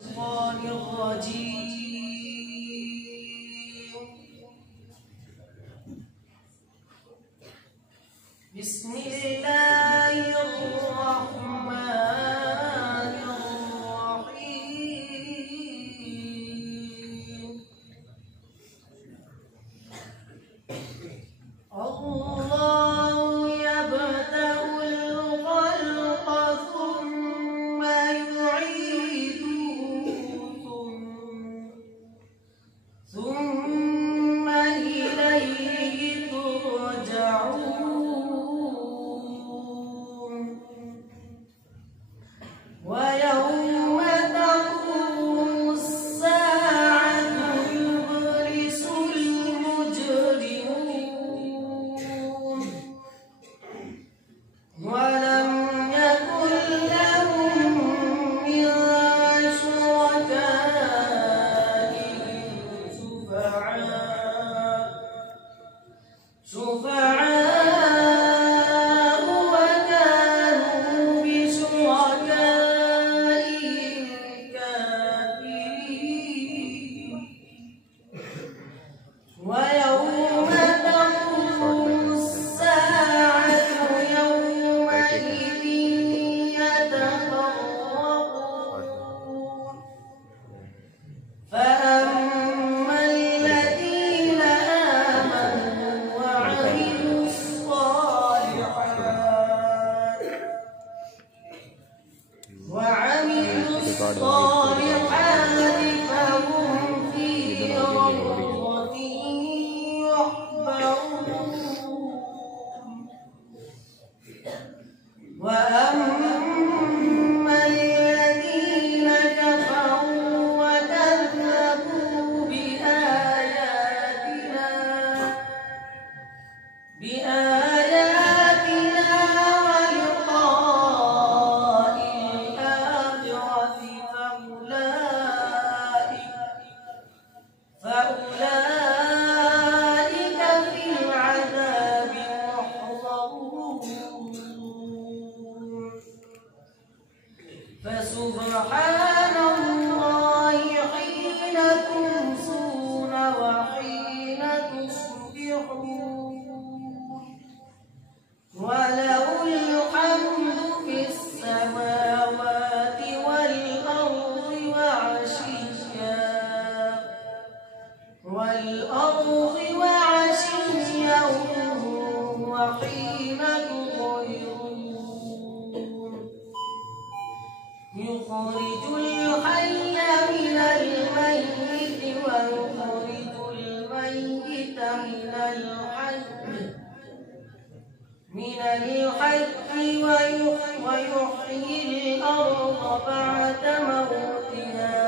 الشيطان الرجيم. بسم الله الرحمن الرحيم. الله يبدأ الخلق ثم يعيده ثم إليه ترجعون. ويوم تقوم الساعة يبلس المجرمون ولم يكن لهم من شركائهم شفعاء وكانوا بشركائهم كافرين. ويوم تقوم الساعة يومئذ يتفرقون. فأما الذين آمنوا وعملوا الصالحات فهم في روضة يحبرون. وأما الذين كفروا وكذبوا بآياتنا ولقاء الآخرة فأولئك في العذاب محضرون. فسبحان الله حين تمسون وحين تصبحون وله الحمد في السماوات والأرض وعشيا وحين تظهرون. يخرج الحي من الميت ويخرج الميت من الحي ويحيي الأرض بعد موتها